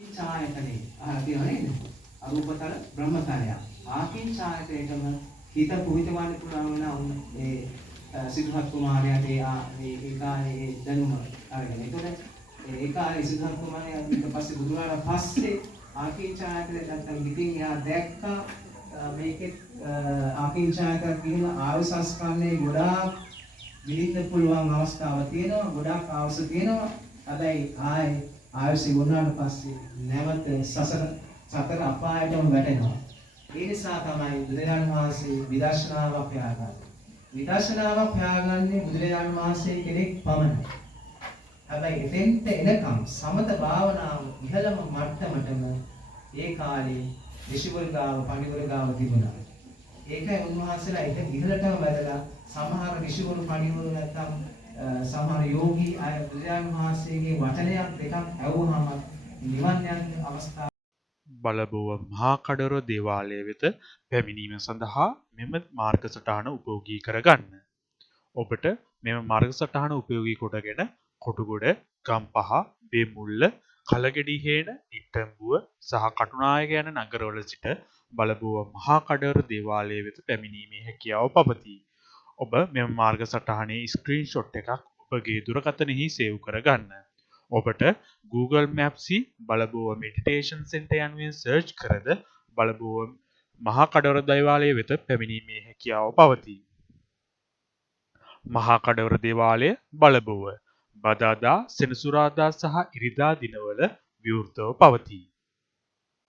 ඡායතනේ අහලා තියෙනව නේද? අරූපතල බ්‍රහ්මතලය. ආකින් ඡායතේටම හිත පුහිතවන්න පුළුවන් වුණා ඒ සිද්ධාර්ථ කුමාරයාට ඒ කාලේ දැනුම අරගෙන. ඒතකොට ඒ කාලේ සිද්ධාර්ථ කුමාරයා ඊට පස්සේ බුදුරජාණන් පස්සේ ආකින් ඡායතේ නැත්තම් ඉතින් එයා දැක්කා මේකෙත් ආකින් ඡායතේ කියන ආයු සංස්කරණේ ගොඩාක් විඳින්න පුළුවන් අවස්ථාවක් තියෙනවා. ගොඩාක් අවශ්‍ය තියෙනවා. හැබැයි ආයුෂ වුණාට පස්සේ නැවත සතර අපායටම වැටෙනවා. ඒ නිසා තමයි බුදුරජාණන් වහන්සේ විදර්ශනාවක් හොයාගන්නේ. විදර්ශනාවක් හොයාගන්නේ බුදුරජාණන් වහන්සේ කෙනෙක් පමණයි. හැබැයි එතෙන්ට එනකම් සමත භාවනාව ඉහළම මට්ටමටම ඒ කාලේ ඍෂිවරු ගාව, පඬිවරු ගාව තිබුණා. ඒකයි උන්වහන්සේලා ඒක ඉහළටම වැදලා සමහර ඍෂිවරු, පඬිවරු නැත්තම් සමහර යෝගී අය බුදුරජාණන් වහන්සේගේ වචනයක් දෙකක් ඇහුවහම නිවන් යන අවස්ථාව බලබුව මහා කඩොර දේවාලය වෙත පැමිණීම සඳහා මෙම මාර්ග සටහන උපයෝගී කරගන්න. ඔබට මෙම මාර්ග සටහන උපයෝගී කොටගෙන කොටුගොඩ, ගම්පහ, බේමුල්ල, කලගෙඩිහේන, නිට්ටඹුව සහ කටුනායක යන නගරවල සිට බලබුව මහා කඩොර දේවාලය වෙත පැමිණීමේ හැකියාව පවතී. ඔබ මෙම මාර්ග සටහනේ ස්ක්‍රීන්ෂොට් එකක් ඔබගේ දුරකථනයෙහි සේව් කරගන්න. ඔබට Google Maps බලබුව මෙඩිටේෂන් සෙන්ටර් යනුවෙන් සර්ච් කරද බලබුව මහා කඩවර දේවාලය වෙත පැමිණීමේ හැකියාව පවතී. මහා කඩවර දේවාලය බලබුව බදාදා සෙනසුරාදා සහ ඉරිදා දිනවල විවෘතව පවතී.